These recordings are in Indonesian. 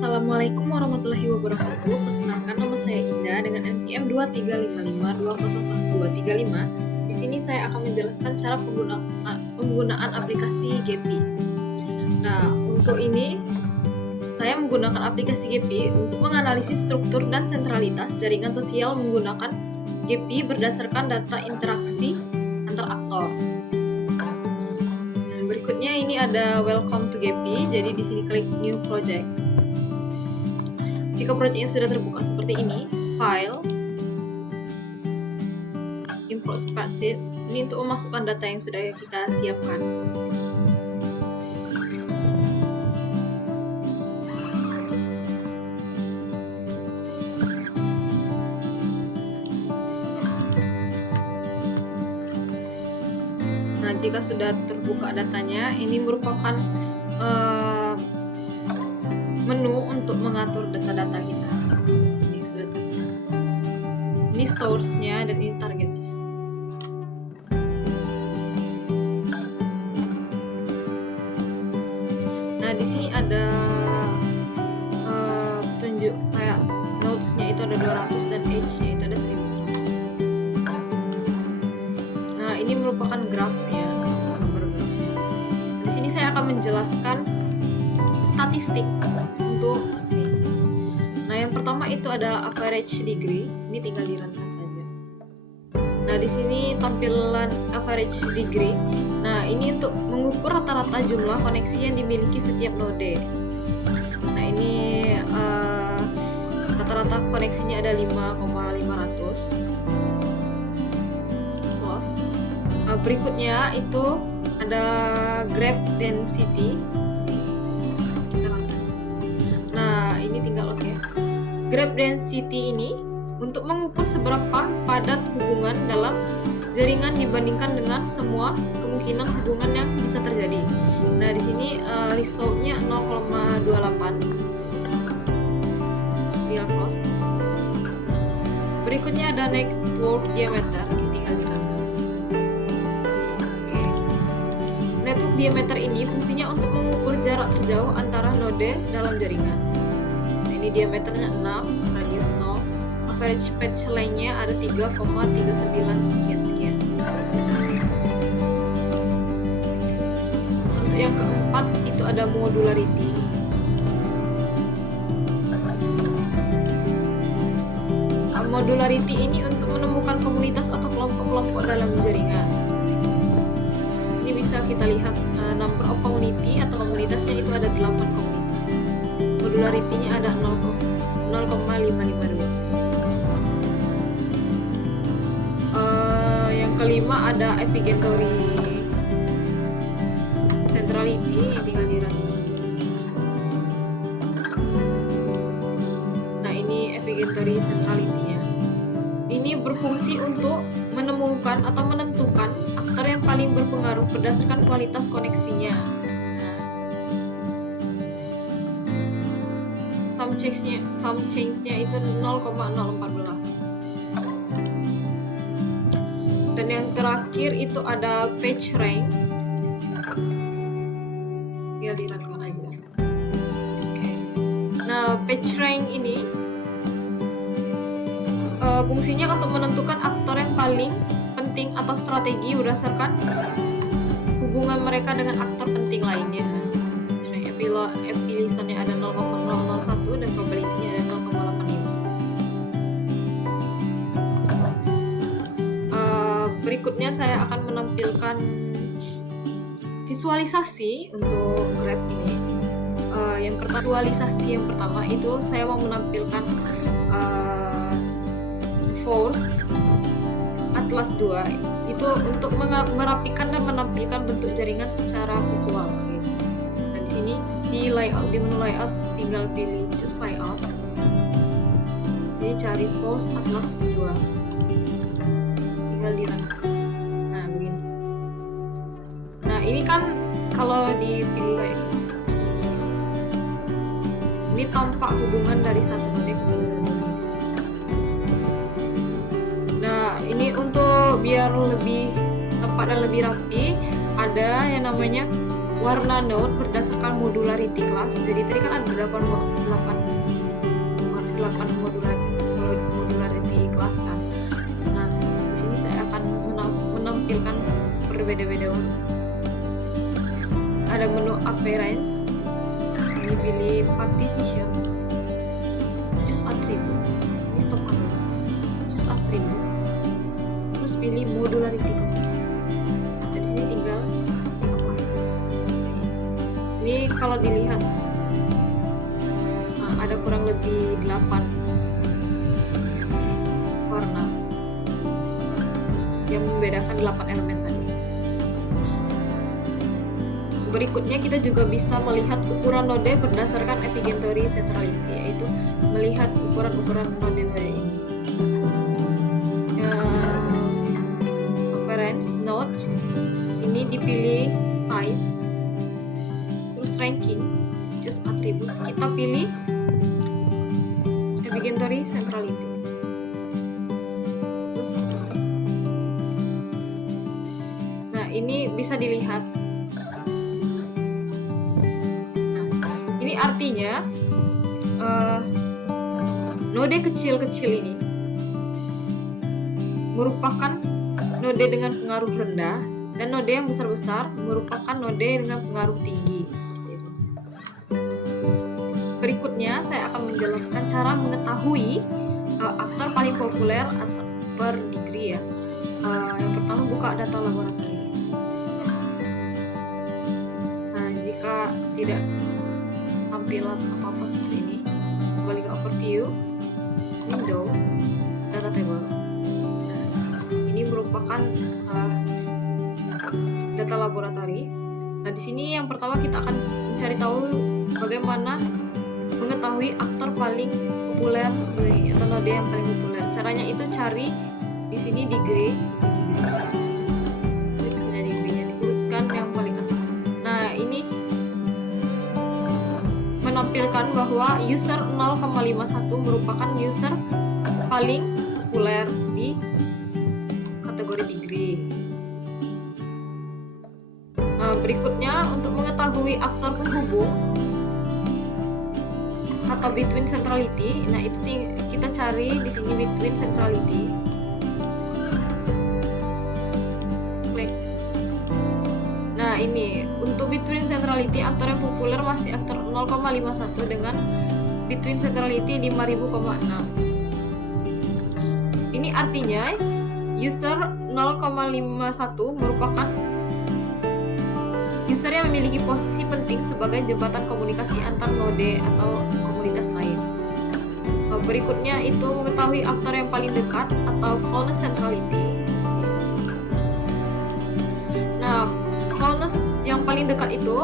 Assalamualaikum warahmatullahi wabarakatuh. Perkenalkan, nama saya Indah dengan NPM 235520011235. Di sini saya akan menjelaskan cara penggunaan aplikasi Gepi. Nah, untuk ini saya menggunakan aplikasi Gepi untuk menganalisis struktur dan sentralitas jaringan sosial menggunakan Gepi berdasarkan data interaksi antar aktor. Berikutnya ini ada Welcome to Gepi. Jadi di sini klik New Project. Jika proyeknya sudah terbuka seperti ini, File, Import Spreadsheet, ini untuk memasukkan data yang sudah kita siapkan. Nah, jika sudah terbuka datanya, ini merupakan menu untuk mengatur data-data kita. Ini sudah terbuka. Ini source-nya dan ini targetnya. Nah, di sini ada petunjuk kayak nodes-nya itu ada 200 dan edge-nya itu ada 1100. Nah, ini merupakan grafnya, gambar grafnya. Di sini saya akan menjelaskan statistik untuk ini. Nah, yang pertama itu adalah average degree. Ini tinggal dirunkan saja. Nah, di sini tampilan average degree. Nah, ini untuk mengukur rata-rata jumlah koneksi yang dimiliki setiap node. Nah, ini rata-rata koneksinya ada 5,500. Berikutnya itu ada graph density. Graph density ini untuk mengukur seberapa padat hubungan dalam jaringan dibandingkan dengan semua kemungkinan hubungan yang bisa terjadi. Nah, di sini resultnya 0,28. Tinggal close. Berikutnya ada network diameter, ini tinggal dirunkan. Oke. Network diameter ini fungsinya untuk mengukur jarak terjauh antara node dalam jaringan. Ini diameternya 6, radius 0, average patch length-nya ada 3,39 sekian. Untuk yang keempat itu ada modularity. Modularity ini untuk menemukan komunitas atau kelompok-kelompok dalam jaringan. Sini bisa kita lihat number of community atau komunitasnya itu ada 8 komunitas. Modularity-nya ada 0,552. Yang kelima ada efficiency centrality, tinggal dirunkan. Nah, ini efficiency centrality-nya. Ini berfungsi untuk menemukan atau menentukan aktor yang paling berpengaruh berdasarkan kualitas koneksinya. Sum change-nya itu 0,014. Dan yang terakhir itu ada patch rank. Ya, dirunkan aja. Oke. Nah, patch rank ini fungsinya untuk menentukan aktor yang paling penting atau strategi berdasarkan hubungan mereka dengan aktor penting lainnya. Epilisannya ada 0,001 dan probability-nya ada 0,85. Berikutnya saya akan menampilkan visualisasi untuk graph ini. Visualisasi yang pertama itu saya mau menampilkan force atlas 2 itu untuk merapikan dan menampilkan bentuk jaringan secara visual. Sini di layout, di menu layout tinggal pilih choose layout. Jadi cari force atlas 2, tinggal dirunkan. Nah, begini. Nah, ini kan kalau dipilih kayak gini, ini tampak hubungan dari satu node ke node lainnya. Nah, ini untuk biar lebih tampak dan lebih rapi, ada yang namanya warna node berdasarkan modularity class. Jadi tadi kan ada 8 modularity class kan. Nah, di sini saya akan menampilkan berbeda-beda warna. Ada menu appearance. Di sini pilih partition, choose attribute. Ini stop dulu. Choose attribute. Terus pilih modularity class. Nah, di sini tinggal apa? Ini kalau dilihat ada kurang lebih 8 warna yang membedakan 8 elemen tadi. Berikutnya kita juga bisa melihat ukuran node berdasarkan Epigentory centrality, yaitu melihat ukuran-ukuran node-node ini. Appearance nodes ini dipilih size, terus ranking, choose attribute, kita pilih Epigentory centrality. Terus, nah ini bisa dilihat. Nah, ini artinya node kecil-kecil ini merupakan node dengan pengaruh rendah, dan node yang besar-besar merupakan node dengan pengaruh tinggi. Berikutnya saya akan menjelaskan cara mengetahui aktor paling populer atau per degree ya. Yang pertama, buka data laboratorium. Nah, jika tidak tampilan apa-apa seperti ini, kembali ke overview, Windows, data table. Nah, ini merupakan data laboratori. Nah, di sini yang pertama kita akan mencari tahu bagaimana mengetahui aktor paling populer atau node yang paling populer. Caranya itu cari di sini degree, ini degree-nya diurutkan yang paling atas. Nah, ini menampilkan bahwa user 0,51 merupakan user paling populer di kategori degree. Nah, berikutnya untuk mengetahui aktor penghubung atau between centrality, nah itu kita cari di sini between centrality. Klik. Nah, ini untuk between centrality aktor yang populer masih aktor 0,51 dengan between centrality 5.000,6. Ini artinya user 0,51 merupakan user yang memiliki posisi penting sebagai jembatan komunikasi antar node atau komunitas lain. Berikutnya itu mengetahui aktor yang paling dekat atau closest centrality. Nah, closest yang paling dekat itu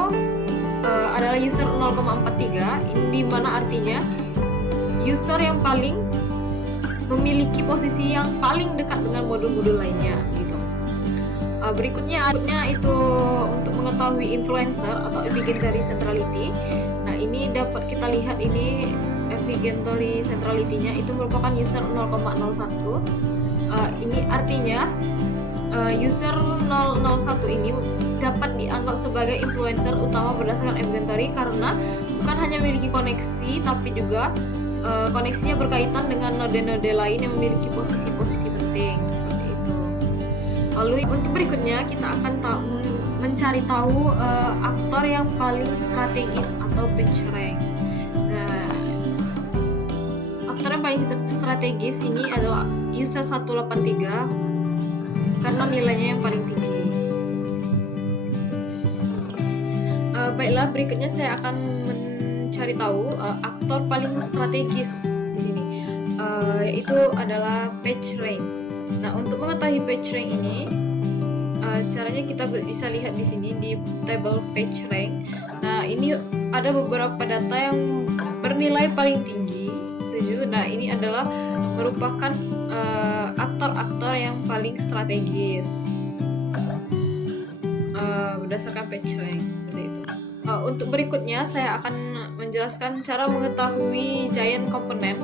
adalah user 0,43, ini dimana artinya user yang paling memiliki posisi yang paling dekat dengan modul-modul lainnya gitu. Berikutnya itu untuk mengetahui influencer atau Epigentory centrality. Nah, ini dapat kita lihat ini Epigentory centrality-nya itu merupakan user 0,01. Ini artinya user 001 ini dapat dianggap sebagai influencer utama berdasarkan Epigentory karena bukan hanya memiliki koneksi tapi juga koneksinya berkaitan dengan node-node lain yang memiliki posisi-posisi penting. Lalu untuk berikutnya kita akan mencari tahu aktor yang paling strategis atau PageRank. Nah, aktor yang paling strategis ini adalah user 183 karena nilainya yang paling tinggi. Baiklah, berikutnya saya akan mencari tahu aktor paling strategis di sini, yaitu adalah PageRank. Nah, untuk mengetahui PageRank ini, caranya kita bisa lihat di sini di table PageRank. Nah, ini ada beberapa data yang bernilai paling tinggi, 7. Nah, ini adalah merupakan aktor-aktor yang paling strategis berdasarkan PageRank seperti itu. Untuk berikutnya saya akan menjelaskan cara mengetahui giant component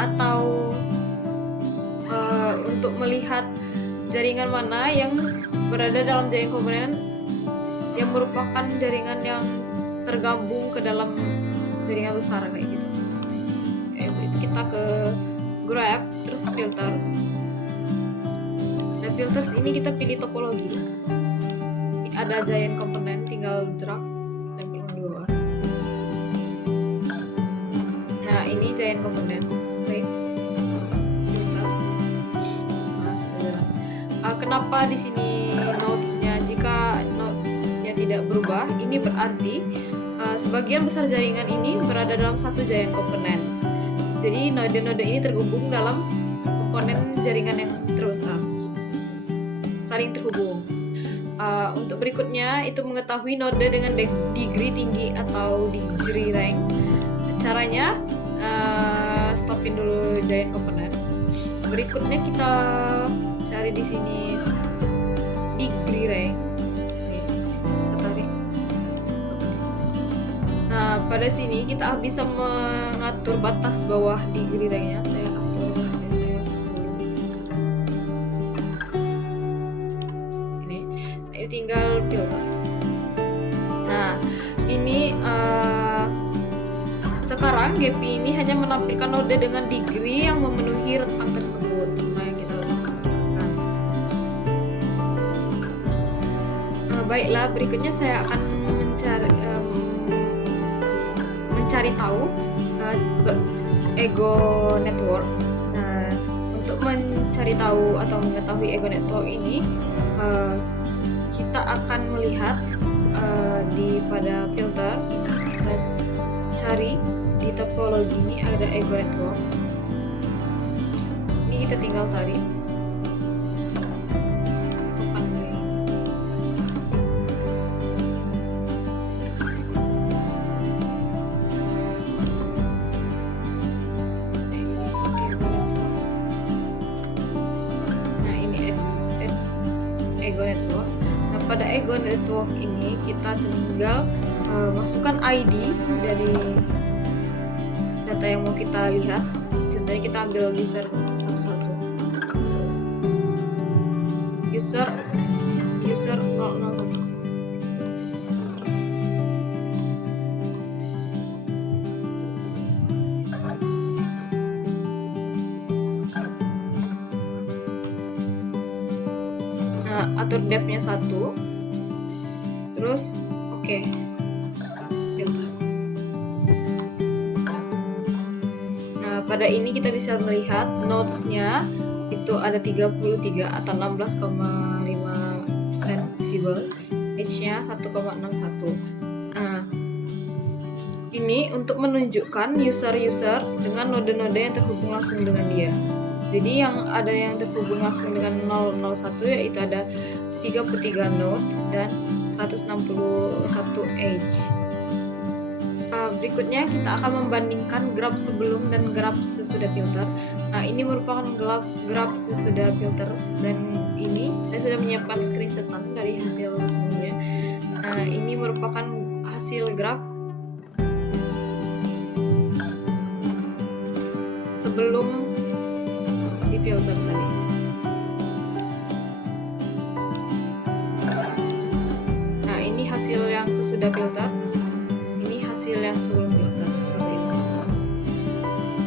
atau untuk melihat jaringan mana yang berada dalam giant component yang merupakan jaringan yang tergabung ke dalam jaringan besar kayak gitu. Itu kita ke grab, terus filters. Nah, filters ini kita pilih topologi. Ada giant component, tinggal drag tempelkan di bawah. Nah, ini giant component. Klik filter. Nah, sudah jalan. Kenapa di sini nodes-nya? Jika nodes-nya tidak berubah, ini berarti sebagian besar jaringan ini berada dalam satu giant components. Jadi node-node ini terhubung dalam komponen jaringan yang terbesar, saling terhubung. Untuk berikutnya itu mengetahui node dengan degree tinggi atau degree rank. Caranya stopin dulu giant component. Berikutnya kita cari di sini degree rank. Kita tarik. Nah, pada sini kita bisa mengatur batas bawah degree rank-nya. Saya atur saya 10. Ini tinggal filter. Nah, ini sekarang GP ini hanya menampilkan node dengan degree yang memenuhi rentang tersebut. Nah, yang kita letakkan. Baiklah, berikutnya saya akan mencari tahu ego network. Nah, untuk mencari tahu atau mengetahui ego network ini, kita akan melihat pada filter ini, kita cari di topologi ini ada ego network. Ini kita tinggal tarik. Stopkan dulu. Nah, ini ego network. Nah, pada ego network ini kita tinggal masukkan ID dari data yang mau kita lihat. Contohnya kita ambil user satu-satu. User 001. Nah, atur depth-nya 1. Terus oke. Pada ini kita bisa melihat nodes-nya itu ada 33 atau 16,5% visible, edge-nya 1,61. Nah, ini untuk menunjukkan user-user dengan node-node yang terhubung langsung dengan dia. Jadi yang ada yang terhubung langsung dengan 001 yaitu ada 33 nodes dan 161 edge. Berikutnya kita akan membandingkan graf sebelum dan graf sesudah filter. Nah, ini merupakan graf sesudah filter, dan ini saya sudah menyiapkan screenshotan dari hasil sebelumnya. Nah, ini merupakan hasil graf sebelum di filter tadi. Nah, ini hasil yang sesudah filter. Yang sebelum filter seperti itu.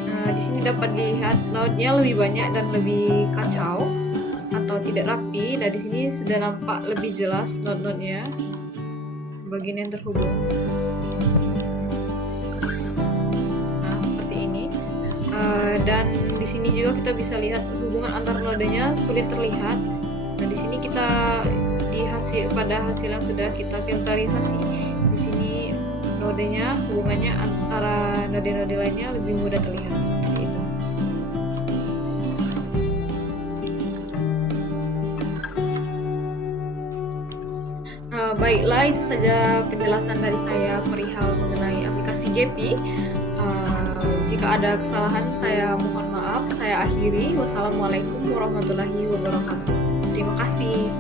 Nah, di sini dapat dilihat node-nya lebih banyak dan lebih kacau atau tidak rapi. Nah, di sini sudah nampak lebih jelas node-node-nya, bagian yang terhubung. Nah, seperti ini. Dan di sini juga kita bisa lihat hubungan antar nodenya sulit terlihat. Nah, di sini kita pada hasil yang sudah kita filterisasi, di sini nodenya, hubungannya antara node-node lainnya lebih mudah terlihat seperti itu. Baiklah, itu saja penjelasan dari saya perihal mengenai aplikasi GP. Jika ada kesalahan, saya mohon maaf. Saya akhiri. Wassalamualaikum warahmatullahi wabarakatuh. Terima kasih.